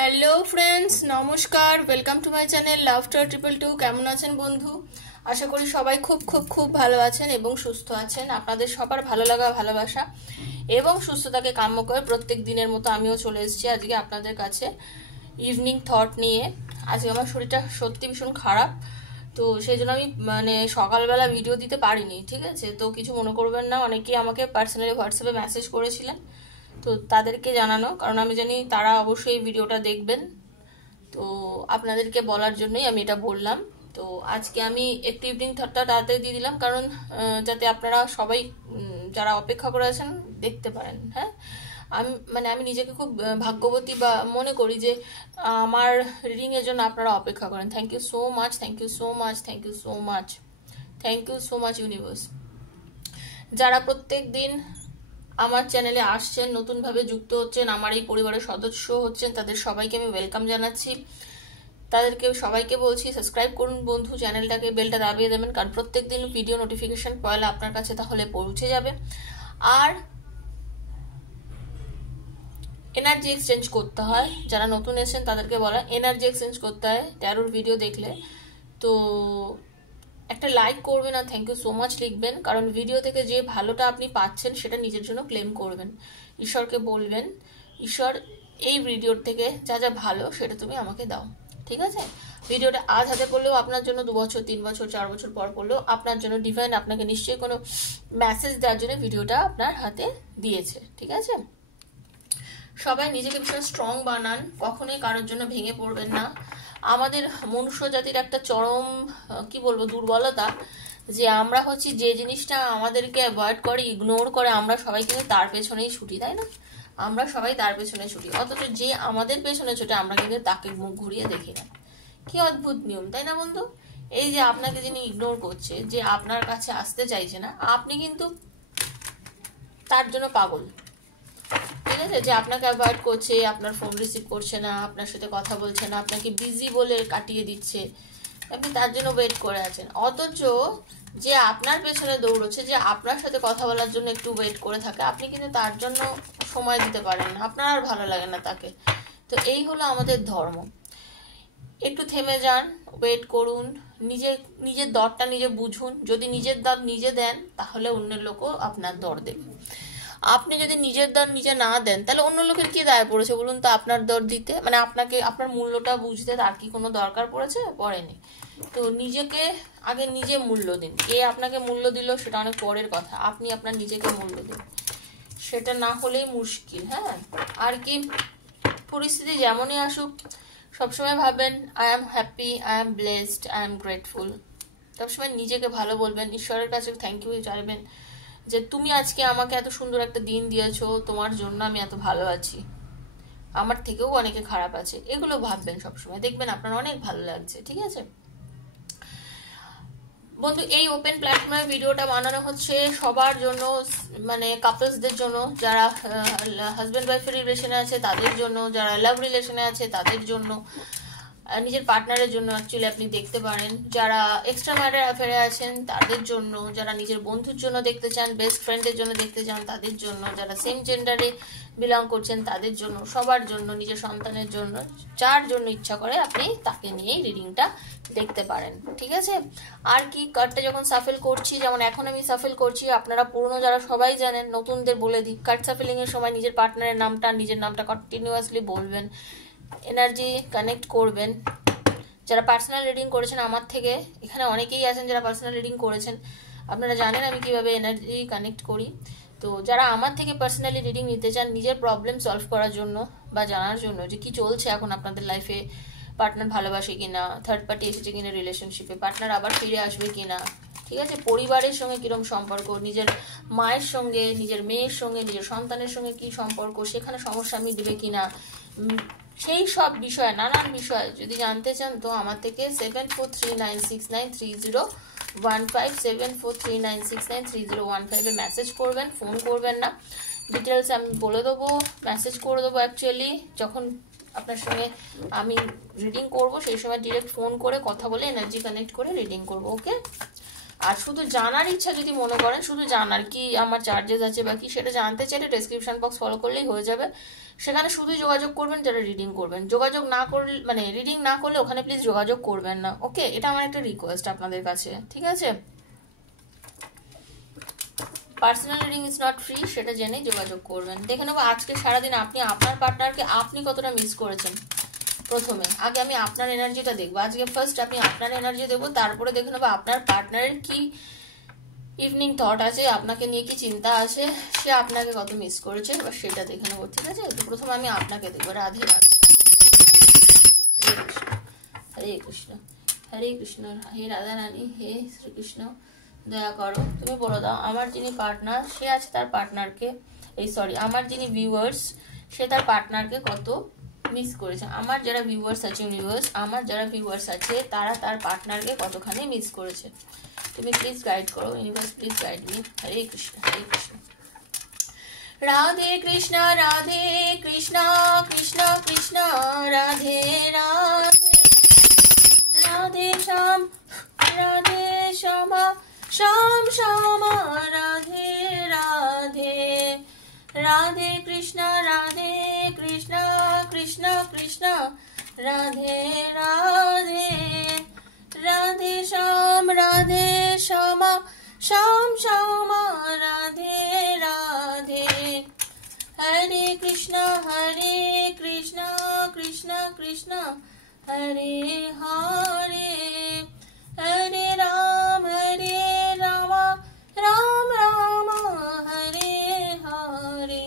Hello friends, নমস্কার। Welcome to my channel লাভস্টার 222। কেমন আছেন বন্ধু? আশা করি সবাই খুব খুব খুব ভালো আছেন এবং সুস্থ আছেন। আপনাদের সবার ভালো লাগা, ভালোবাসা এবং সুস্থতাকে কাম্য করে প্রত্যেক দিনের মতো আমিও চলে এসেছি আজকে আপনাদের কাছে ইভিনিং থট নিয়ে। আজকে আমার শরীরটা সত্যি ভীষণ খারাপ, তো সেই জন্য আমি সকালবেলা ভিডিও দিতে পারিনি, ঠিক আছে? তো কিছু মনে করবেন না। অনেকেই আমাকে পার্সোনালি হোয়াটসঅ্যাপে মেসেজ করেছিলেন, তো তাদেরকে জানানো, কারণ আমি জানি তারা অবশ্যই ভিডিওটা দেখবেন, তো আপনাদেরকে বলার জন্যই আমি এটা বললাম। তো আজকে আমি একটু ইভিনিং থটটা তাড়াতাড়ি দিয়ে দিলাম, কারণ যাতে আপনারা সবাই যারা অপেক্ষা করে আছেন দেখতে পারেন। হ্যাঁ, আমি নিজেকে খুব ভাগ্যবতী বা মনে করি যে আমার রিডিং এর জন্য আপনারা অপেক্ষা করেন। Thank you so much, thank you so much, thank you so much, thank you so much universe. যারা প্রত্যেক দিন আমার চ্যানেলে আসছেন, নতুনভাবে যুক্ত হচ্ছেন, আমার এই পরিবারের সদস্য হচ্ছেন, তাদের সবাইকে আমি ওয়েলকাম জানাচ্ছি। তাদেরকে সবাইকে বলছি সাবস্ক্রাইব করুন বন্ধু চ্যানেলটাকে, বেলটা দাবিয়ে দেবেন, কারণ প্রত্যেক দিন ভিডিও নোটিফিকেশন পয়লা আপনার কাছে তাহলে পৌঁছে যাবে। আর এনার্জি এক্সচেঞ্জ করতে হয়, যারা নতুন এসেছেন তাদেরকে বলা এনার্জি এক্সচেঞ্জ করতে হয় ট্যারোর ভিডিও দেখলে। তো একটা লাইক করবেন আর থ্যাংক ইউ সো মাচ লিখবেন, কারণ ভিডিও থেকে যে ভালোটা আপনি পাচ্ছেন সেটা নিজের জন্য ক্লেম করবেন। ঈশ্বরকে বলবেন, ঈশ্বর এই ভিডিওর থেকে যা যা ভালো সেটা তুমি আমাকে দাও, ঠিক আছে? ভিডিওটা আজ হাতে পড়লেও আপনার জন্য 2 বছর 3 বছর 4 বছর পর পড়লেও আপনার জন্য ডিভাইন আপনাকে নিশ্চয়ই কোনো মেসেজ দেওয়ার জন্য ভিডিওটা আপনার হাতে দিয়েছে, ঠিক আছে? সবাই নিজেকে ভীষণ স্ট্রং বানান, কখনোই কারোর জন্য ভেঙে পড়বেন না। আমাদের মনুষ্য জাতির একটা চরম কি বলবো দুর্বলতা, যে আমরা হচ্ছি যে জিনিসটা আমাদেরকে অ্যাভয়েড করে, ইগনোর করে, আমরা সবাই কিন্তু তার পেছনেই ছুটি, তাই না? আমরা সবাই তার পেছনে ছুটি, অথচ যে আমাদের পেছনে ছুটে আমরা কিন্তু তাকে মুখ ঘুরিয়ে দেখি না। কি অদ্ভুত নিয়ম, তাই না বন্ধু? এই যে আপনাকে যিনি ইগনোর করছে, যে আপনার কাছে আসতে চাইছে না, আপনি কিন্তু তার জন্য পাগল, ঠিক আছে? যে আপনাকে অ্যাভয়েড করছে, আপনার ফোন রিসিভ করছে না, আপনার সাথে কথা বলছে না, আপনাকে বিজি বলে কাটিয়ে দিচ্ছে, আপনি তার জন্য ওয়েট করে আছেন। অথচ যে আপনার পেছনে দৌড়চ্ছে, যে আপনার সাথে কথা বলার জন্য একটু ওয়েট করে থাকে, আপনি কিন্তু তার জন্য সময় দিতে পারেন না, আপনার আর ভালো লাগে না তাকে। তো এই হলো আমাদের ধর্ম। একটু থেমে যান, ওয়েট করুন, নিজের দরটা নিজে বুঝুন। যদি নিজের দর নিজে দেন তাহলে অন্যের লোকও আপনার দর দেবে। আপনি যদি নিজের দর নিজে না দেন তাহলে অন্য লোকের কি দায় পড়েছে বলুন তো আপনার দর দিতে? আপনাকে আপনার মূল্যটা বুঝতে তার কি কোনো দরকার পড়েছে? পড়েনি। তো নিজেকে আগে নিজে মূল্য দিন। কে আপনাকে মূল্য দিল সেটা অনেক পরের কথা, আপনি আপনার নিজেকে মূল্য দিন। সেটা না হলেই মুশকিল। হ্যাঁ, আর কি, পরিস্থিতি যেমনই আসুক সবসময় ভাবেন I am happy, I am blessed, I am grateful. সবসময় নিজেকে ভালো বলবেন, ঈশ্বরের কাছে থ্যাংক ইউ চাইবেন যে তুমি আজকে আমাকে এত সুন্দর একটা দিন দিয়েছো, তোমার জন্য আমি এত ভালো আছি, আমার থেকেও অনেকে খারাপ আছে, এগুলো ভাববেন সবসময়, দেখবেন আপনার অনেক ভালো লাগছে, ঠিক আছে বন্ধু? এই ওপেন প্ল্যাটফর্মে ভিডিওটা বানানো হচ্ছে সবার জন্য, কাপলসদের জন্য, যারা হাজব্যান্ড ওয়াইফের রিলেশনে আছে তাদের জন্য, যারা লাভ রিলেশনে আছে তাদের জন্য, নিজের পার্টনারের জন্য অ্যাকচুয়ালি আপনি দেখতে পারেন, যারা এক্সট্রা ম্যারিটাল অ্যাফেয়ারে আছেন তাদের জন্য, যারা নিজের বন্ধুর জন্য দেখতে চান, বেস্ট ফ্রেন্ডের জন্য দেখতে চান তাদের জন্য, যারা সেম জেন্ডারে বিলং করছেন তাদের জন্য, সবার জন্য, নিজের সন্তানের জন্য, যার জন্য ইচ্ছা করে আপনি তাকে নিয়েই রিডিংটা দেখতে পারেন, ঠিক আছে? আর কি, কার্ডটা যখন সাফেল করছি, যেমন এখন আমি সাফেল করছি, আপনারা পুরনো যারা সবাই জানেন, নতুনদের বলে দিই, কার্ড সাফেলিং এর সময় নিজের পার্টনারের নামটা, নিজের নামটা কন্টিনিউয়াসলি বলবেন, এনার্জি কানেক্ট করবেন। যারা পার্সোনাল রিডিং করেছেন আমার থেকে, এখানে অনেকেই আছেন যারা পার্সোনাল রিডিং করেছেন, আপনারা জানেন আমি কিভাবে এনার্জি কানেক্ট করি। তো যারা আমার থেকে পার্সোনালি রিডিং নিতে চান নিজের প্রবলেম সলভ করার জন্য বা জানার জন্য যে কি চলছে এখন আপনাদের লাইফে, পার্টনার ভালোবাসে কিনা, থার্ড পার্টি এসেছে কিনা রিলেশনশিপে, পার্টনার আবার ফিরে আসবে কিনা, ঠিক আছে, পরিবারের সঙ্গে কিরকম সম্পর্ক, নিজের মায়ের সঙ্গে, নিজের মেয়ের সঙ্গে, নিজের সন্তানের সঙ্গে কি সম্পর্ক, সেখানে সমস্যা আমি দিবে কিনা, সেই সব বিষয়, নানান বিষয় যদি জানতে চান তো আমার থেকে 7439693015, 7439693015 মেসেজ করবেন, ফোন করবেন না। ডিটেলস আমি বলে দেবো, মেসেজ করে দেবো। অ্যাকচুয়ালি যখন আপনার সঙ্গে আমি রিডিং করব সেই সময় ডিরেক্ট ফোন করে কথা বলে এনার্জি কানেক্ট করে রিডিং করব, ওকে? আর শুধু জানার ইচ্ছা যদি মনে করেন, শুধু জানার কি আমার চার্জেস আছে বা কি সেটা জানতে চাইলে ডেসক্রিপশন বক্স ফলো করলেই হয়ে যাবে। সেখানে শুধুই যোগাযোগ করবেন যারা রিডিং করবেন। যোগাযোগ না করলে মানে রিডিং না করলে ওখানে প্লিজ যোগাযোগ করবেন না, ওকে? এটা আমার একটা রিকোয়েস্ট আপনাদের কাছে, ঠিক আছে? Personal reading is not free, সেটা জেনেই যোগাযোগ করবেন। দেখে নেবো আজকে সারাদিন আপনি আপনার পার্টনারকে আপনি কতটা মিস করেছেন। প্রথমে আগে আমি আপনার এনার্জিটা দেখবো, আজকে ফার্স্ট আমি আপনার এনার্জি দেবো, তারপরে দেখে নেবো আপনার পার্টনারের কি ইভিনিং থট আছে, আপনাকে নিয়ে কি চিন্তা আছে, সে আপনাকে কত মিস করেছে, এবার সেটা দেখে নেবো, ঠিক আছে? তো প্রথমে আমি আপনাকে দেখবো। রাধে রাধে, হরে কৃষ্ণ হরে কৃষ্ণ, হে রাধা রানী, হে শ্রীকৃষ্ণ, দয়া করো তুমি বলে দাও আমার যিনি পার্টনার সে আছে তার পার্টনারকে, আমার যিনি ভিউয়ার্স সে তার পার্টনারকে কত মিস করেছে। আমার যারা ভিউয়ার্স আছে ইউনিভার্স, আমার যারা ভিউয়ার্স আছে তারা তার পার্টনারকে কতখানি মিস করেছে, তুমি প্লিজ গাইড করো ইউনিভার্স, প্লিজ গাইড মি। হরে কৃষ্ণ হরে কৃষ্ণ, রাধে কৃষ্ণ কৃষ্ণ কৃষ্ণ কৃষ্ণ, রাধে রাধে, রাধে শ্যাম শ্যাম শ্যাম, রাধে রাধে, রাধে কৃষ্ণ কৃষ্ণ কৃষ্ণ, রাধে রাধে, রাধে শ্যাম শ্যাম শ্যাম, রাধে রাধে, হরে কৃষ্ণ কৃষ্ণ কৃষ্ণ, হরে হরে, হরে রাম রাম রাম, হরে হরে।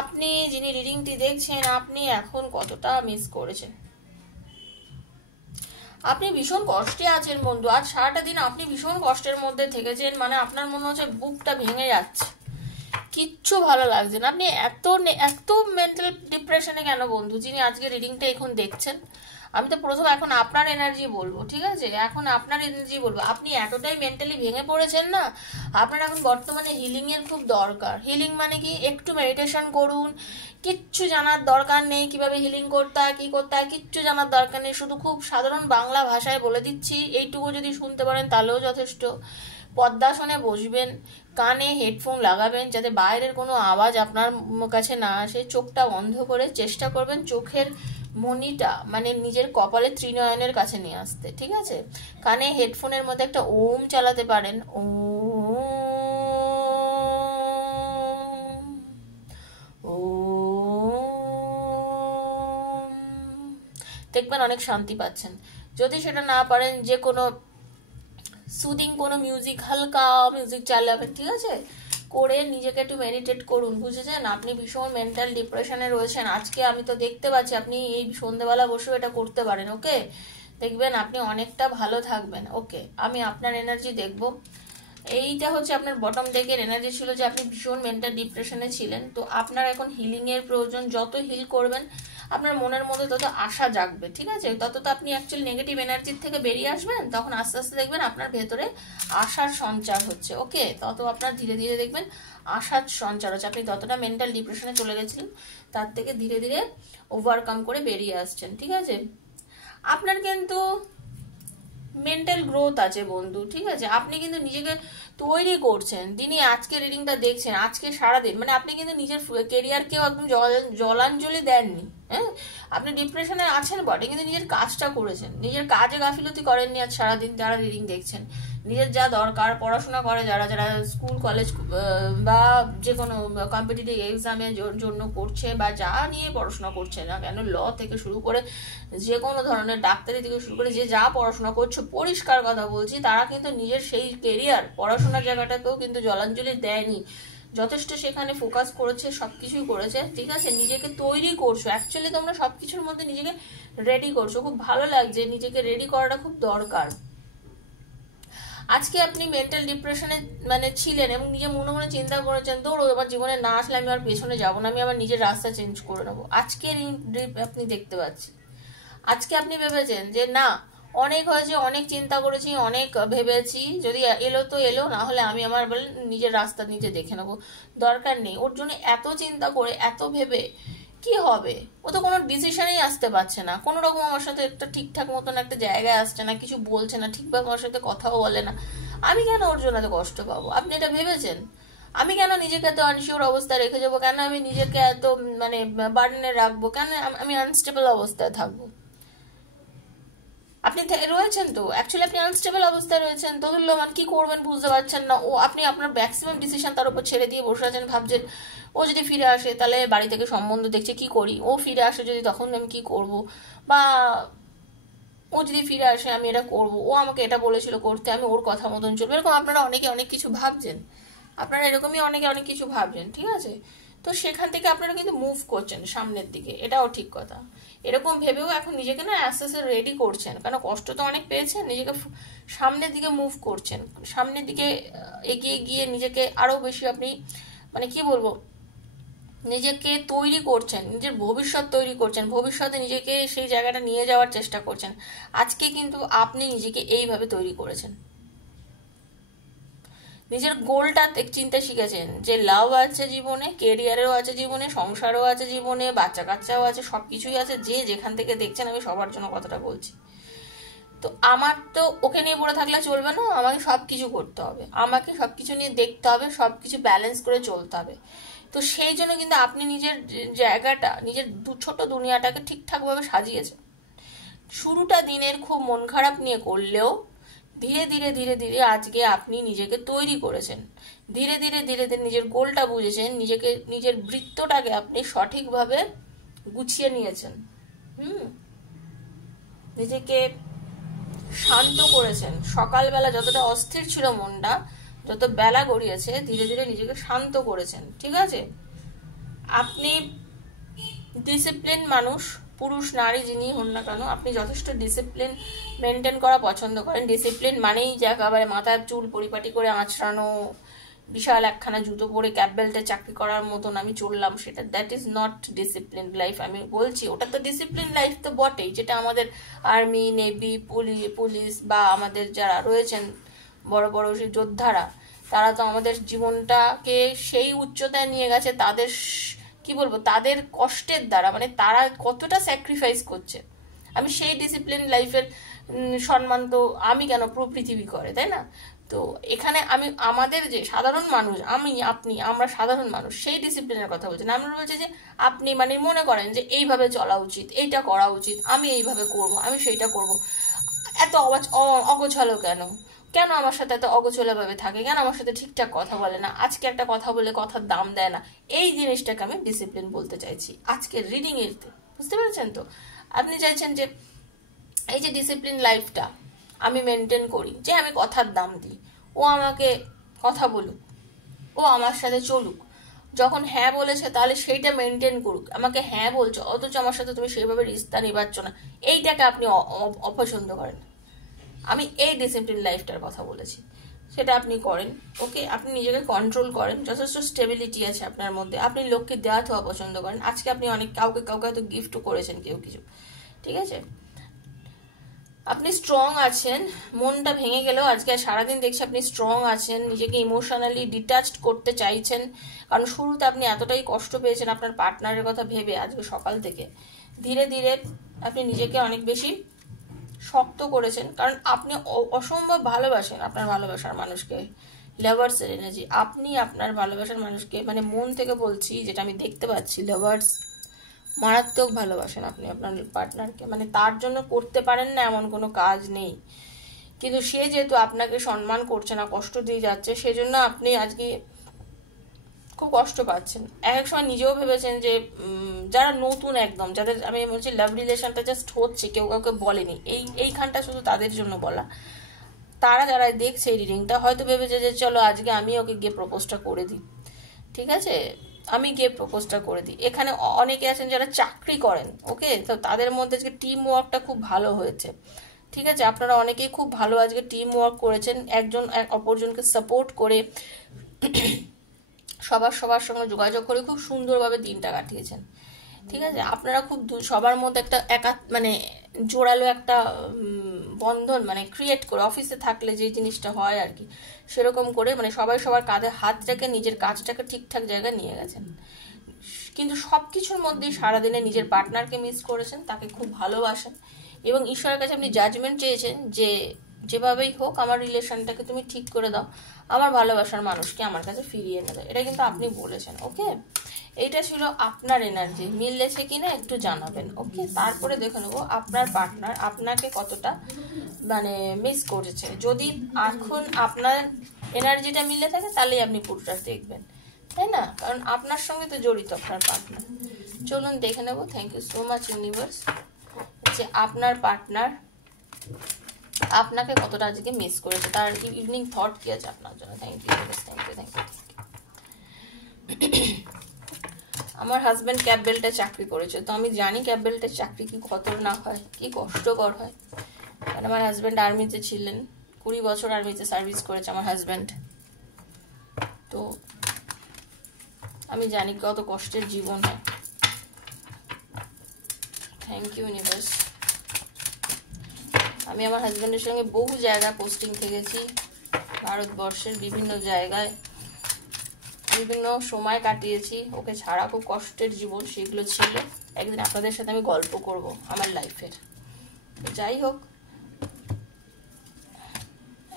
আপনি যিনি রিডিংটি দেখছেন আপনি এখন কতটা মিস করেছেন। আপনি ভীষণ কষ্টে আছেন বন্ধু, আজ সারাটা দিন আপনি ভীষণ কষ্টের মধ্যে থেকেছেন, মানে আপনার মনে হচ্ছে বুকটা ভেঙে যাচ্ছে, কিচ্ছু ভালো লাগছে না। আপনি এত মেন্টাল ডিপ্রেশনে কেন বন্ধু, যিনি আজকে রিডিংটা এখন দেখছেন? আমি তো প্রথম এখন আপনার এনার্জি বলবো, ঠিক আছে? এখন আপনার এনার্জি বলবো। আপনি এতটাই মেন্টালি ভেঙে পড়েছেন না, আপনার এখন বর্তমানে হিলিং এর খুব দরকার। হিলিং মানে কি, একটু মেডিটেশন করুন, কিচ্ছু জানার দরকার নেই, কিভাবে হিলিং করতে হয় কি করতে হয় কিচ্ছু জানার দরকার নেই, শুধু খুব সাধারণ বাংলা ভাষায় বলে দিচ্ছি, এইটুকু যদি শুনতে পারেন তাহলেও যথেষ্ট। পদ্মাসনে বসবেন, কানে হেডফোন লাগাবেন যাতে বাইরের কোনো আওয়াজ আপনার কাছে না আসে, চোখটা বন্ধ করে চেষ্টা করবেন চোখের মনিটা মানে নিজের কপালে ত্রিনয়নের কাছে নিয়ে আসতে, ঠিক আছে? কানে হেডফোনের মধ্যে একটা ওম চালাতে পারেন, দেখবেন অনেক শান্তি পাচ্ছেন। যদি সেটা না পারেন যে কোনো সুদিং কোনো মিউজিক, হালকা মিউজিক চালাবেন, ঠিক আছে? করে নিজেকে একটু মেডিটেট করুন, বুঝেছেন? আপনি ভীষণ মেন্টাল ডিপ্রেশনে রয়েছেন আজকে, আমি তো দেখতে পাচ্ছি। আপনি এই সন্ধ্যেবেলা বসেও এটা করতে পারেন, ওকে? দেখবেন আপনি অনেকটা ভালো থাকবেন, ওকে? আমি আপনার এনার্জি দেখব। এইটা হচ্ছে আপনার বটম ডেকের এনার্জি ছিল যে আপনি ভীষণ মেন্টাল ডিপ্রেশনে ছিলেন। তো আপনার এখন হিলিং এর প্রয়োজন, যত হিল করবেন আপনার মনের মধ্যে তত আশা জাগবে, ঠিক আছে? তত তো আপনি অ্যাকচুয়ালি নেগেটিভ এনার্জির থেকে বেরিয়ে আসবেন, তখন আস্তে আস্তে দেখবেন আপনার ভেতরে আশার সঞ্চার হচ্ছে, ওকে? তত আপনার ধীরে ধীরে দেখবেন আশার সঞ্চার হচ্ছে। আপনি যতটা মেন্টাল ডিপ্রেশনে চলে গেছিলেন তার থেকে ধীরে ধীরে ওভারকাম করে বেরিয়ে আসছেন, ঠিক আছে? আপনার কিন্তু মেন্টাল গ্রোথ আছে বন্ধু, ঠিক আছে? আপনি কিন্তু নিজেকে তৈরি করছেন, যিনি আজকে রিডিংটা দেখছেন আজকে সারাদিন, মানে আপনি কিন্তু নিজের কেরিয়ারকেও একদম জলাঞ্জলি দেননি, হ্যাঁ? আপনি ডিপ্রেশনে আছেন বটে, কিন্তু নিজের কাজটা করেছেন, নিজের কাজে গাফিলতি করেননি আজ সারাদিন। যারা রিডিং দেখছেন নিজের যা দরকার পড়াশোনা করে, যারা যারা স্কুল কলেজ বা যে কোনো কম্পিটিটিভ এক্সামের জন্য করছে বা যা নিয়ে পড়াশোনা করছে না কেন, ল থেকে শুরু করে যে কোনো ধরনের ডাক্তারি থেকে শুরু করে যে যা পড়াশোনা করছে, পরিষ্কার কথা বলছি, তারা কিন্তু নিজের সেই কেরিয়ার পড়াশোনার জায়গাটাকেও কিন্তু জলাঞ্জলি দেয়নি, যথেষ্ট সেখানে ফোকাস করেছে, সবকিছুই করেছে, ঠিক আছে? নিজেকে তৈরি করছো, অ্যাকচুয়ালি তোমরা সবকিছুর মধ্যে নিজেকে রেডি করছো, খুব ভালো লাগছে, নিজেকে রেডি করাটা খুব দরকার। আজকে আপনি মেন্টাল ডিপ্রেশনে মানে ছিলেন এবং নিজে মনে মনে চিন্তা করেছেন, দৌড়ো আমার জীবনে না আসলে আমি আর পেছনে যাবো না, আমি আমার নিজের রাস্তা চেঞ্জ করে নেবো। আজকের আপনি দেখতে পাচ্ছি, আজকে আপনি ভেবেছেন যে না অনেক হয়েছে, অনেক চিন্তা করেছি, অনেক ভেবেছি, যদি এলো তো এলো, না হলে আমি আমার নিজের রাস্তা নিজে দেখে নেবো, দরকার নেই ওর জন্য এত চিন্তা করে এত ভেবে কি হবে। ও তো কোনো ডিসিশনেই আসতে পারছে না, কোনো রকম আমার সাথে একটা ঠিকঠাক মতন একটা জায়গায় আসছে না, কিছু বলছে না ঠিকভাবে, আমার সাথে কথাও বলে না, আমি কেন ওর জন্য এত কষ্ট পাবো? আপনি এটা ভেবেছেন? আমি কেন নিজেকে এত আনশিওর অবস্থায় রেখে যাবো, কেন আমি নিজেকে এত মানে বার্ডেনে রাখবো, কেন আমি আনস্টেবল অবস্থায় থাকবো। আপনি রয়েছেন তো অ্যাকচুয়ালি আপনি আনস্টেবল অবস্থায় রয়েছেন, দোদুল্যমান কি করবেন বুঝতে পারছেন না। ও আপনি আপনার ম্যাক্সিমাম ডিসিশন তার উপর ছেড়ে দিয়ে বসে আছেন, ভাবছেন ও যদি ফিরে আসে তাহলে বাড়ি থেকে সম্বন্ধ দেখছে কি করি, ও ফিরে আসে যদি তখন আমি কি করব, বা ও যদি ফিরে আসে আমি এটা করব, ও আমাকে এটা বলেছিল করতে আমি ওর কথা মতন চলবো, এরকম আপনারা অনেকে অনেক কিছু ভাবছেন, আপনারা এরকমই অনেকে অনেক কিছু ভাবছেন, ঠিক আছে। তো সেখান থেকে আপনারা কিন্তু মুভ করছেন সামনের দিকে, এটাও ঠিক কথা। এরকম ভেবেও এখন নিজেকে না আস্তে আস্তে রেডি করছেন, কারণ কষ্ট তো অনেক পেয়েছেন, নিজেকে সামনের দিকে মুভ করছেন, সামনের দিকে এগিয়ে গিয়ে নিজেকে আরো বেশি আপনি মানে কি বলবো নিজেকে তৈরি করছেন, নিজের ভবিষ্যৎ তৈরি করছেন, ভবিষ্যতে নিজেকে সেই জায়গাটা নিয়ে যাওয়ার চেষ্টা করছেন। আজকে কিন্তু আপনি নিজেকে এইভাবে তৈরি করেছেন, নিজের গোলটা চিনতে শিখেছেন যে লাভ আছে জীবনে, কেরিয়ারেও আছে জীবনে, সংসারও আছে জীবনে, বাচ্চা কাচ্চাও আছে, সবকিছুই আছে। যে যেখান থেকে দেখছেন আমি সবার জন্য কথাটা বলছি। তো আমার তো ওকে নিয়ে পড়ে থাকলে চলবে না, আমাকে সবকিছু করতে হবে, আমাকে সবকিছু নিয়ে দেখতে হবে, সবকিছু ব্যালেন্স করে চলতে হবে। তো সেই জন্য কিন্তু আপনি নিজের জায়গাটা, নিজের ছোট দুনিয়াটাকে ঠিকঠাকভাবে সাজিয়েছেন। শুরুটা দিনের খুব মন খারাপ নিয়ে করলেও ধীরে ধীরে ধীরে ধীরে আজকে আপনি নিজেকে তৈরি করেছেন, ধীরে ধীরে ধীরে ধীরে নিজের গোলটা বুঝেছেন, নিজেকে নিজের বৃত্তটাকে আপনি সঠিকভাবে গুছিয়ে নিয়েছেন। নিজেকে শান্ত করেছেন। সকালবেলা যতটা অস্থির ছিল মনটা, যত বেলা গড়িয়েছে ধীরে ধীরে নিজেকে শান্ত করেছেন, ঠিক আছে। আপনি ডিসিপ্লিন মানুষ, পুরুষ নারী যিনি হন না কেন, আপনি যথেষ্ট ডিসিপ্লিন মেনটেন করা পছন্দ করেন। ডিসিপ্লিন মানেই যে একেবারে মাথার চুল পরিপাটি করে আঁচড়ানো, বিশাল একখানা জুতো পরে ক্যাব বেল্টে চাকরি করার মতন আমি চললাম, সেটা that is not discipline life. আমি বলছি ওটা তো ডিসিপ্লিন লাইফ তো বটেই, যেটা আমাদের আর্মি, নেভি, পুলিশ বা আমাদের যারা রয়েছেন বড় বড় সেই যোদ্ধারা, তারা তো আমাদের জীবনটাকে সেই উচ্চতায় নিয়ে গেছে তাদের কি বলবো তাদের কষ্টের দ্বারা, মানে তারা কতটা স্যাক্রিফাইস করছে। আমি সেই ডিসিপ্লিন লাইফের সম্মান তো আমি কেন, পুরো পৃথিবী করে, তাই না। তো এখানে আমি আমাদের যে সাধারণ মানুষ, আমি আপনি আমরা সাধারণ মানুষ, সেই ডিসিপ্লিনের কথা বলছি না। আমরা বলছি যে আপনি মানে মনে করেন যে এইভাবে চলা উচিত, এইটা করা উচিত, আমি এইভাবে করব, আমি সেইটা করব, এত অগোছালো কেন, কেন আমার সাথে এত অগোছালো ভাবে থাকে, কেন আমার সাথে ঠিকঠাক কথা বলে না, আজকে একটা কথা বলে কথার দাম দেয় না, এই জিনিসটাকে আমি ডিসিপ্লিন বলতে চাইছি আজকের রিডিং এর। বুঝতে পেরেছেন তো? আপনি চাইছেন যে এই যে ডিসিপ্লিন লাইফটা আমি মেনটেন করি, যে আমি কথার দাম দিই, ও আমাকে কথা বলুক, ও আমার সাথে চলুক, যখন হ্যাঁ বলেছে তাহলে সেইটা মেনটেন করুক, আমাকে হ্যাঁ বলছো অথচ আমার সাথে তুমি সেইভাবে রিস্তা নিবাচ্ছ না, এইটাকে আপনি অপছন্দ করেন। আমি এই ডিসিপ্লিন লাইফটার কথা বলেছি, সেটা আপনি করেন। ওকে, আপনি নিজেকে কন্ট্রোল করেন, যথেষ্ট স্টেবিলিটি আছে আপনার মধ্যে, আপনি লোককে দেওয়া হওয়া পছন্দ করেন। আজকে আপনি অনেক কাউকে হয়তো গিফটও করেছেন কেউ কিছু, ঠিক আছে। আপনি স্ট্রং আছেন, মনটা ভেঙে গেলেও আজকে সারাদিন দেখছি আপনি স্ট্রং আছেন, নিজেকে ইমোশনালি ডিটাচড করতে চাইছেন, কারণ শুরুতে আপনি এতটাই কষ্ট পেয়েছেন আপনার পার্টনারের কথা ভেবে। আজকে সকাল থেকে ধীরে ধীরে আপনি নিজেকে অনেক বেশি শক্ত করেছেন, কারণ আপনি অসম্ভব ভালোবাসেন আপনার ভালোবাসার মানুষকে। লাভার্সের এনার্জি, আপনি আপনার ভালোবাসার মানুষকে মানে মন থেকে বলছি, যেটা আমি দেখতে পাচ্ছি, লাভার্স মারাত্মক ভালোবাসেন আপনি আপনার পার্টনারকে, মানে তার জন্য করতে পারেন না এমন কোনো কাজ নেই। কিন্তু সে যেহেতু আপনাকে সম্মান করছে না, কষ্ট দিয়ে যাচ্ছে, সেজন্য আপনি আজকে খুব কষ্ট পাচ্ছেন। এক সময় নিজেও ভেবেছেন যে যারা নতুন একদম, যাদের আমি বলছি লাভ রিলেশনটা জাস্ট হচ্ছে, কেউ কাউকে বলেনি, এইখানটা শুধু তাদের জন্য বলা, তারা যারা দেখছে এই রিডিংটা হয়তো ভেবেছে যে চলো আজকে আমি ওকে গিয়ে প্রপোজটা করে দিই, ঠিক আছে, আমি গিয়ে প্রপোজটা করে দিই। এখানে অনেকে আছেন যারা চাকরি করেন, ওকে, তো তাদের মধ্যে আজকে টিম ওয়ার্কটা খুব ভালো হয়েছে, ঠিক আছে। আপনারা অনেকেই খুব ভালো আজকে টিম ওয়ার্ক করেছেন, একজন অপরজনকে সাপোর্ট করে সবার সঙ্গে যোগাযোগ করে খুব সুন্দরভাবে দিনটা কাটিয়েছেন, ঠিক আছে। আপনারা খুব সবার মধ্যে একটা মানে জোরালো একটা বন্ধন মানে ক্রিয়েট করে, অফিসে থাকলে যে জিনিসটা হয় আর কি, সেরকম করে মানে সবাই সবার কাঁধে হাত রেখে নিজের কাজটাকে ঠিকঠাক জায়গায় নিয়ে গেছেন। কিন্তু সবকিছুর মধ্যেই সারাদিনে নিজের পার্টনারকে মিস করেছেন, তাকে খুব ভালোবাসেন, এবং ঈশ্বরের কাছে আপনি জাজমেন্ট চেয়েছেন যে যেভাবেই হোক আমার রিলেশনটাকে তুমি ঠিক করে দাও, আমার ভালোবাসার মানুষকে আমার কাছে ফিরিয়ে নেবে, এটা কিন্তু আপনি বলেছেন। ওকে, এইটা ছিল আপনার এনার্জি, মিললেছে কিনা একটু জানাবেন। ওকে, তারপরে দেখে নেবো আপনার পার্টনার আপনাকে কতটা মানে মিস করেছে। যদি এখন আপনার এনার্জিটা মিলে থাকে তাহলেই আপনি পুরোটা দেখবেন, তাই না? কারণ আপনার সঙ্গে তো জড়িত আপনার পার্টনার। চলুন দেখে নেবো। Thank you so much universe, যে আপনার পার্টনার আপনাকে কতটা আজকে মিস করেছে, তার ইভিনিং থট কি আছে আপনার জন্য। Thank you, thank you, thank you. আমার হাজব্যান্ড ক্যাব বেল্টে চাকরি করেছে, তো আমি জানি ক্যাব বেল্টের চাকরি কি খতরনাক হয়, কি কষ্টকর হয়। কারণ আমার হাজব্যান্ড আর্মিতে ছিলেন, 20 বছর আর্মিতে সার্ভিস করেছে আমার হাজব্যান্ড, তো আমি জানি কত কষ্টের জীবন হয়। Thank you universe. আমি আমার হাজব্যান্ডের সঙ্গে বহু জায়গায় পোস্টিং থেকেছি, ভারতবর্ষের বিভিন্ন জায়গায় বিভিন্ন সময় কাটিয়েছি। ওকে ছাড়া খুব কষ্টের জীবন সেগুলো ছিল। একদিন আপনাদের সাথে আমি গল্প করব আমার লাইফের। যাই হোক,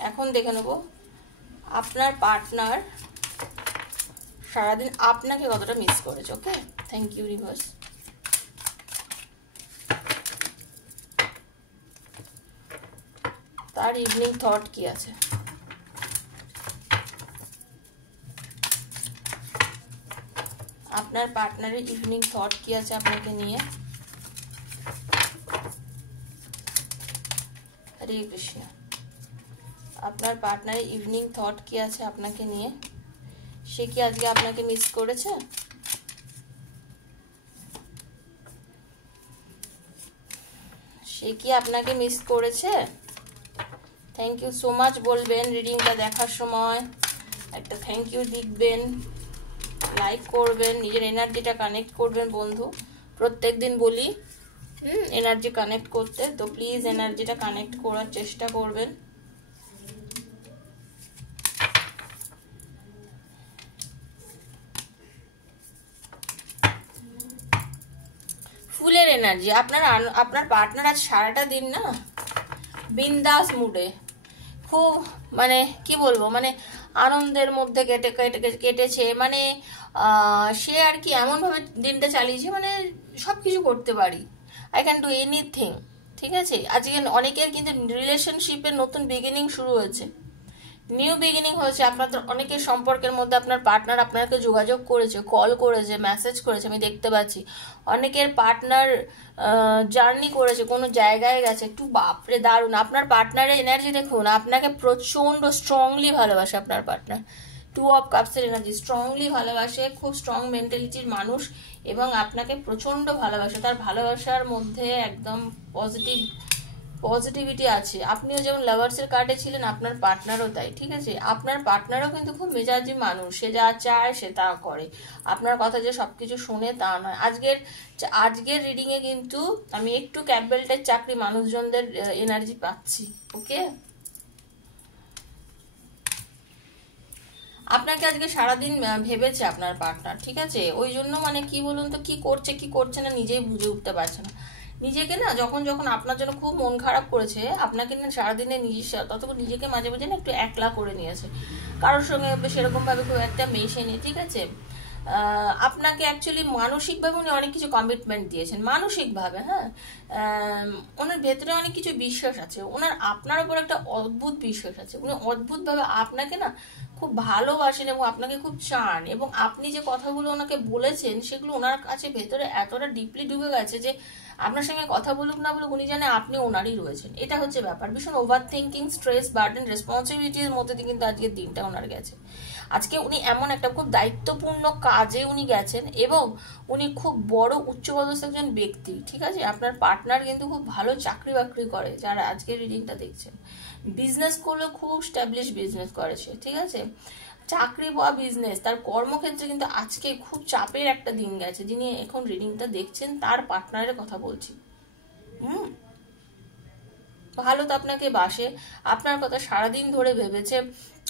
এখন দেখে নেব আপনার পার্টনার সারাদিন আপনাকে কতটা মিস করেছে। ওকে, থ্যাংক ইউ ইউনিভার্স। তার ইভিনিং থট কি আছে, আপনার পার্টনারের ইভিনিং থট কি আছে আপনাকে নিয়ে। হরে কৃষ্ণ। আপনার পার্টনারের ইভিনিং থট কি আছে আপনাকে নিয়ে, সে কি আজকে আপনাকে মিস করেছে? সে কি আপনাকে মিস করেছে? থ্যাংক ইউ সো মাচ বলবেন রিডিংটা দেখার সময়, একটা থ্যাংক ইউ লিখবেন, লাইক করবেন, নিজের এনার্জিটা কানেক্ট করবেন। বন্ধু প্রত্যেকদিন বলি এনার্জি কানেক্ট করতে, তো প্লিজ এনার্জিটা কানেক্ট করার চেষ্টা করবেন। ফুলের এনার্জি, আপনার পার্টনার আজ সারাটা দিন না বিন্দাস মুডে, খুব মানে কি বলবো, মানে আনন্দের মধ্যে কেটেছে। মানে সে আর কি এমনভাবে দিনটা চালিয়েছে, মানে সব কিছু করতে পারি, আই ক্যান ডু এনিথিং। ঠিক আছে, আজকে অনেকের কিন্তু রিলেশনশিপের নতুন বিগিনিং শুরু হয়েছে, নিউ বিগিনিং হয়েছে। আপনাদের অনেকের সম্পর্কের মধ্যে আপনার পার্টনার আপনাকে যোগাযোগ করেছে, কল করেছে, মেসেজ করেছে, আমি দেখতে পাচ্ছি। অনেকের পার্টনার জার্নি করেছে, কোনো জায়গায় গেছে, একটু বাপরে দারুণ। আপনার পার্টনারের এনার্জি দেখুন, আপনাকে প্রচন্ড স্ট্রংলি ভালোবাসে আপনার পার্টনার। 2 অফ কাপসের এনার্জি, স্ট্রংলি ভালোবাসে, খুব স্ট্রং মেন্টালিটির মানুষ এবং আপনাকে প্রচন্ড ভালোবাসে। তার ভালোবাসার মধ্যে একদম পজিটিভিটি আছে। আপনিও যেমন লাভার্সের কার্ডে ছিলেন, আপনার পার্টনারও তাই। ঠিক আছে, আপনার পার্টনারও কিন্তু খুব মেজাজি মানুষ, সে যা চায় সে তা করে, আপনার কথা যে সবকিছু শুনে তা নয়। আজকের রিডিং এ কিন্তু আমি একটু ক্যাব বেল্টের চাকরি মানুষজনদের এনার্জি পাচ্ছি। ওকে, আপনাকে আজকে সারাদিন ভেবেছে আপনার পার্টনার। ঠিক আছে, ওই জন্য মানে কি বলুন তো, কি করছে কি করছে না নিজেই বুঝে উঠতে পারছে না নিজেকে না। যখন আপনার জন্য খুব মন খারাপ করেছে, আপনাকে না সারাদিনে ততক্ষণ নিজেকে মাঝে মাঝে না একটু একলা করে নিয়েছে, কারোর সঙ্গে সেরকম ভাবে খুব একটা মেশেনি। ঠিক আছে, আপনাকে অ্যাকচুয়ালি মানসিকভাবে উনি অনেক কিছু কমিটমেন্ট দিয়েছেন, মানসিকভাবে। হ্যাঁ, ওনার ভেতরে অনেক কিছু বিশ্বাস আছে, ওনার আপনার উপর একটা অদ্ভুত বিশ্বাস আছে। উনি অদ্ভুতভাবে আপনাকে না খুব ভালোবাসেন এবং আপনাকে খুব চান, এবং আপনি যে কথাগুলো ওনাকে বলেছেন সেগুলো ওনার কাছে ভেতরে এতটা ডিপলি ডুবে গেছে যে আপনার সঙ্গে কথা বলুক না বলুক উনি জানে আপনি ওনারই রয়েছেন। এটা হচ্ছে ব্যাপার। ভীষণ ওভার থিঙ্কিং, স্ট্রেস, বার্ডেন, রেসপন্সিবিলিটির মধ্যে দিয়ে কিন্তু আজকের দিনটা ওনার গেছে। আজকে উনি এমন একটা খুব দায়িত্বপূর্ণ কাজে উনি গেছেন এবং উনি খুব বড় উচ্চপদস্থ একজন ব্যক্তি। ঠিক আছে, আপনার পার্টনার কিন্তু খুব ভালো চাকরি বাকরি করে, যারা আজকের রিডিংটা দেখছেন। বিজনেস করলে খুব স্ট্যাবলিশ বিজনেস করেছে। ঠিক আছে, চাকরি বা বিজনেস, তার কর্মক্ষেত্রে কিন্তু আজকে খুব চাপের একটা দিন গেছে। যিনি এখন রিডিংটা দেখছেন তার পার্টনারের কথা বলছি। ভালো তো আপনাকে বাসে, আপনার কথা সারাদিন ধরে ভেবেছে,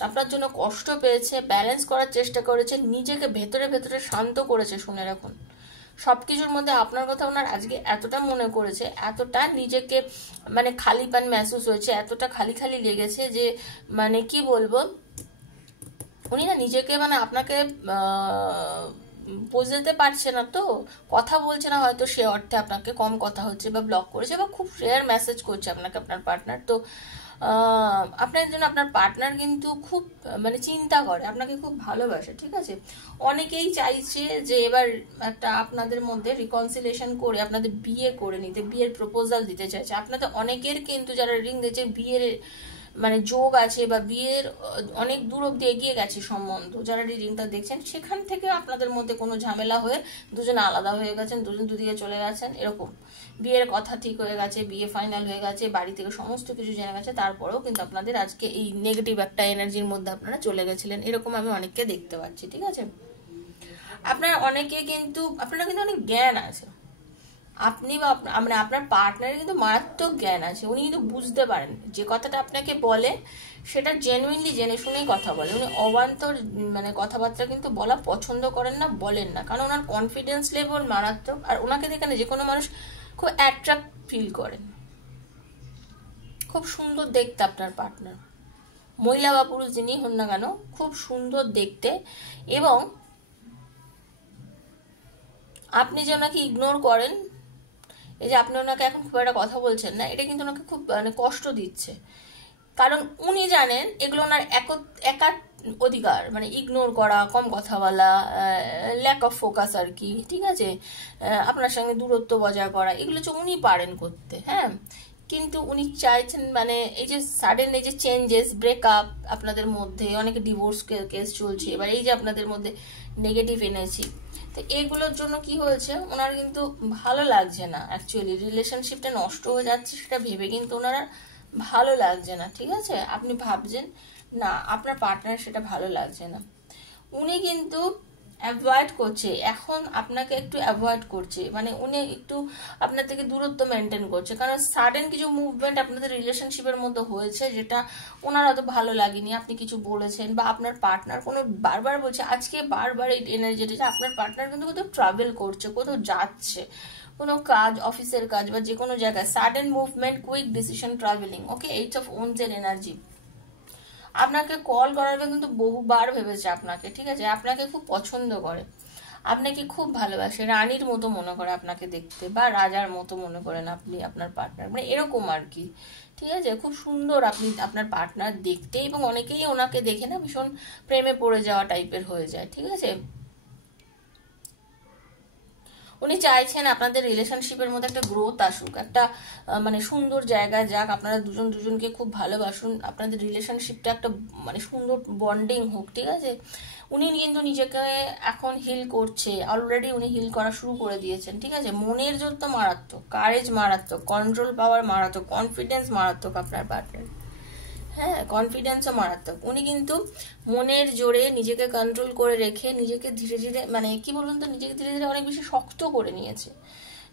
আপনার জন্য কষ্ট পেয়েছে, ব্যালেন্স করার চেষ্টা করেছে, নিজেকে ভেতরে ভেতরে শান্ত করেছে। শুনে রাখুন, সবকিছুর মধ্যে আপনার কথা ওনার আজকে এতটা মনে করেছে, এতটা নিজেকে মানে খালিপান মেহসুস হয়েছে, এতটা খালি খালি লেগেছে যে মানে কি বলবো, উনি না নিজেকে মানে আপনাকে বুঝতে পারছে না, তো কথা বলছে না হয়তো সে অর্থে আপনাকে কম কথা হচ্ছে বা ব্লক করেছে বা খুব রেয়ার মেসেজ করছে আপনাকে আপনার পার্টনার। তো আপনার জন্য আপনার পার্টনার কিন্তু খুব মানে চিন্তা করে, আপনাকে খুব ভালোবাসে, ঠিক আছে। অনেকেই চাইছে যে এবার একটা আপনাদের মধ্যে রিকনসিলেশন করে আপনাদের বিয়ে করে নিতে, বিয়ের প্রপোজাল দিতে চাইছে। আপনাদের অনেকের কিন্তু যারা রিং দিয়েছে বিয়ের মানে যোগ আছে বা বিয়ের অনেক দূর অব্দি এগিয়ে গেছে সম্বন্ধ, যারা রিডিংটা দেখছেন সেখান থেকে আপনাদের মধ্যে কোনো ঝামেলা হয়ে দুজন আলাদা হয়ে গেছেন, দুজন দুদিকে চলে গেছেন, এরকম বিয়ের কথা ঠিক হয়ে গেছে, বিয়ে ফাইনাল হয়ে গেছে, বাড়ি থেকে সমস্ত কিছু জেনে গেছে, তারপরেও কিন্তু আপনাদের আজকে এই নেগেটিভ একটা এনার্জির মধ্যে আপনারা চলে গেছিলেন, এরকম আমি অনেককে দেখতে পাচ্ছি, ঠিক আছে। আপনারা কিন্তু অনেক জ্ঞান আছে, আপনি বা মানে আপনার পার্টনারের কিন্তু মারাত্মক জ্ঞান আছে, উনি কিন্তু বুঝতে পারেন যে কথাটা আপনাকে বলে সেটা জেনুইনলি জেনে শুনেই কথা বলে। উনি অবান্তর মানে কথাবার্তা কিন্তু বলা পছন্দ করেন না, বলেন না, কারণ ওনার কনফিডেন্স লেভেল মারাত্মক। আর ওনাকে দেখে না যে কোনো মানুষ খুব অ্যাট্রাক্ট ফিল করেন। খুব সুন্দর দেখতে আপনার পার্টনার, মহিলা বা পুরুষ যিনি হন না কেন, খুব সুন্দর দেখতে। এবং আপনি যে ওনাকে ইগনোর করেন, এই যে আপনি ওনাকে এখন খুব একটা কথা বলছেন না, এটা কিন্তু ওনাকে খুব মানে কষ্ট দিচ্ছে, কারণ উনি জানেন এগুলো ওনার একা অধিকার, মানে ইগনোর করা, কম কথা বলা, ল্যাক অফ ফোকাস আর কি, ঠিক আছে, আপনার সঙ্গে দূরত্ব বজায় করা, এগুলো হচ্ছে উনি পারেন করতে, হ্যাঁ। কিন্তু উনি চাইছেন মানে এই যে সাডেন এই যে চেঞ্জেস, ব্রেকআপ আপনাদের মধ্যে, অনেকে ডিভোর্স কেস চলছে, এবার এই যে আপনাদের মধ্যে নেগেটিভ এনার্জি, তো এগুলোর জন্য কি হয়েছে, ওনার কিন্তু ভালো লাগছে না, অ্যাকচুয়ালি রিলেশনশিপটা নষ্ট হয়ে যাচ্ছে সেটা ভেবে কিন্তু ওনারা ভালো লাগছে না, ঠিক আছে। আপনি ভাবছেন না আপনার পার্টনার সেটা ভালো লাগছে না, উনি কিন্তু অ্যাভয়েড করছে, এখন আপনাকে একটু অ্যাভয়েড করছে, মানে উনি একটু আপনার থেকে দূরত্ব মেনটেন করছে, কারণ সাডেন কিছু মুভমেন্ট আপনাদের রিলেশনশিপের মধ্যে হয়েছে যেটা ওনার হয়তো ভালো লাগেনি, আপনি কিছু বলেছেন বা আপনার পার্টনার কোনো বারবার বলছে, আজকে বারবার এই এনার্জিটা আপনার পার্টনার কিন্তু কোথাও ট্রাভেল করছে, কোথাও যাচ্ছে, কোনো কাজ, অফিসের কাজ বা যে কোনো জায়গায় sudden movement, quick decision, travelling, okay. H of ওনস এর এনার্জি, আপনাকে কল করার কিন্তু বহুবার ভেবেছে আপনাকে, ঠিক আছে, আপনাকে খুব পছন্দ করে, আপনাকে খুব ভালোবাসে, রানীর মতো মনে করে আপনাকে দেখতে, বা রাজার মতো মনে করেন আপনি আপনার পার্টনার, মানে এরকম আর কি, ঠিক আছে। খুব সুন্দর আপনি আপনার পার্টনার দেখতে, এবং অনেকেই ওনাকে দেখে না ভীষণ প্রেমে পড়ে যাওয়া টাইপের হয়ে যায়, ঠিক আছে। উনি চাইছেন আপনাদের রিলেশনশিপের মধ্যে একটা গ্রোথ আসুক, একটা মানে সুন্দর জায়গায় যাক, আপনারা দুজন দুজনকে খুব ভালোবাসুন, আপনাদের রিলেশনশিপটা একটা মানে সুন্দর বন্ডিং হোক, ঠিক আছে। উনি কিন্তু নিজেকে এখন হিল করছে, অলরেডি উনি হিল করা শুরু করে দিয়েছেন, ঠিক আছে। মনের জোর তো মারাত্মক, কারেজ মারাত্মক, কন্ট্রোল পাওয়ার মারাত্মক, কনফিডেন্স মারাত্মক আপনার পার্টনার, হ্যাঁ, কনফিডেন্সও মারাত্মক। উনি কিন্তু মনের জোরে নিজেকে কন্ট্রোল করে রেখে নিজেকে ধীরে ধীরে মানে কি বলুন তো, নিজেকে ধীরে ধীরে অনেক বেশি শক্ত করে নিয়েছে,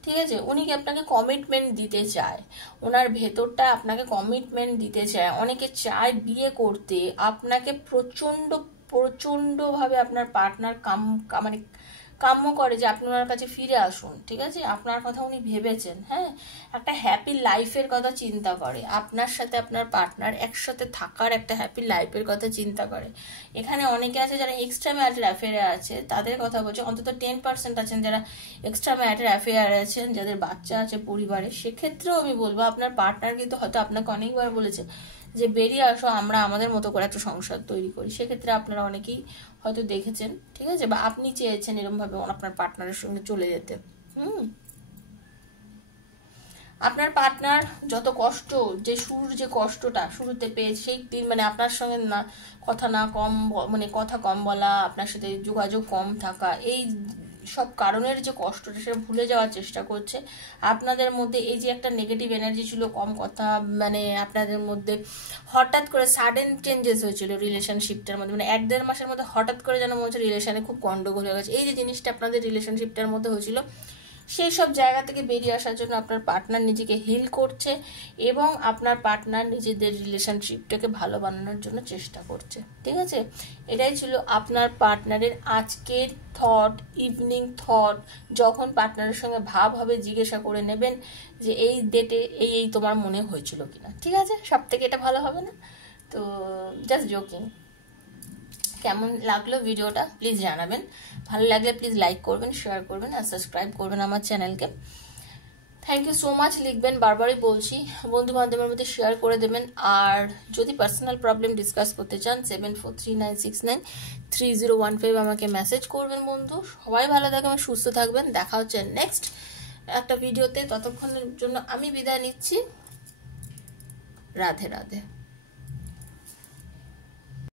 ঠিক আছে। উনি কি আপনাকে কমিটমেন্ট দিতে চায়, ওনার ভেতরটা আপনাকে কমিটমেন্ট দিতে চায়, অনেকে চায় বিয়ে করতে আপনাকে, প্রচন্ড ভাবে আপনার পার্টনার মানে কাম্য করে যে আপনি ওনার কাছে ফিরে আসুন, ঠিক আছে। আপনার কথা উনি ভেবেছেন, হ্যাঁ, একটা হ্যাপি লাইফের কথা চিন্তা করে, আপনার সাথে আপনার পার্টনার একসাথে থাকার একটা হ্যাপি লাইফের কথা চিন্তা করে। এখানে অনেকে আছে যারা এক্সট্রা ম্যারিটাল অ্যাফেয়ারে আছে, তাদের কথা বলছে, অন্তত 10% আছেন যারা এক্সট্রা ম্যারিটাল অ্যাফেয়ারে আছেন, যাদের বাচ্চা আছে পরিবারে, সেক্ষেত্রেও আমি বলবো আপনার পার্টনার কিন্তু হয়তো আপনাকে অনেকবার বলেছে যে বেরিয়ে আসো, আমরা আমাদের মতো করে একটা সংসার তৈরি করি, সেক্ষেত্রে আপনারা অনেকেই হয়তো দেখেছেন, ঠিক আছে, বা আপনি চেয়েছেন এরকম ভাবে আপনার পার্টনারের সঙ্গে চলে যেতে। আপনার পার্টনার যত কষ্ট, যে শুরুর যে কষ্টটা শুরুতে পেয়েছে, সেই দিন মানে আপনার সঙ্গে না কথা না কম মানে কথা কম বলা, আপনার সাথে যোগাযোগ কম থাকা, এই সব কারণের যে কষ্টটা সেটা ভুলে যাওয়ার চেষ্টা করছে। আপনাদের মধ্যে এই যে একটা নেগেটিভ এনার্জি ছিল, কম কথা, মানে আপনাদের মধ্যে হঠাৎ করে সাডেন চেঞ্জেস হয়েছিল রিলেশনশিপটার মধ্যে, মানে 1-1.5 মাসের মধ্যে হঠাৎ করে যেন মনে হচ্ছে রিলেশনে খুব গন্ডগোল হয়ে গেছে, এই যে জিনিসটা আপনাদের রিলেশনশিপটার মধ্যে হয়েছিল, সেই সব জায়গা থেকে বেরিয়ে আসার জন্য আপনার পার্টনার নিজেকে হিল করছে, এবং আপনার পার্টনার নিজেদের রিলেশনশিপটাকে ভালো বানানোর জন্য চেষ্টা করছে, ঠিক আছে। এটাই ছিল আপনার পার্টনারের আজকের থট, ইভিনিং থট। যখন পার্টনারের সঙ্গে ভাব হবে জিজ্ঞাসা করে নেবেন যে এই ডেটে এই তোমার মনে হয়েছিল কিনা, ঠিক আছে। সব থেকে এটা ভালো হবে না? তো জাস্ট জোকিং, কেমন লাগলো ভিডিওটা প্লিজ জানাবেন। ভালো লাগলে প্লিজ লাইক করবেন, শেয়ার করবেন আর সাবস্ক্রাইব করবেন আমার চ্যানেলকে। থ্যাংক ইউ সো মাচ লিখবেন, বারবারই বলছি, বন্ধু বান্ধবের মধ্যে শেয়ার করে দেবেন। আর যদি পার্সোনাল প্রবলেম ডিসকাস করতে চান 7439693015 আমাকে মেসেজ করবেন বন্ধু। সবাই ভালো থাকবেন, সুস্থ থাকবেন, দেখা হচ্ছে নেক্সট একটা ভিডিওতে। ততক্ষণের জন্য আমি বিদায় নিচ্ছি। রাধে রাধে।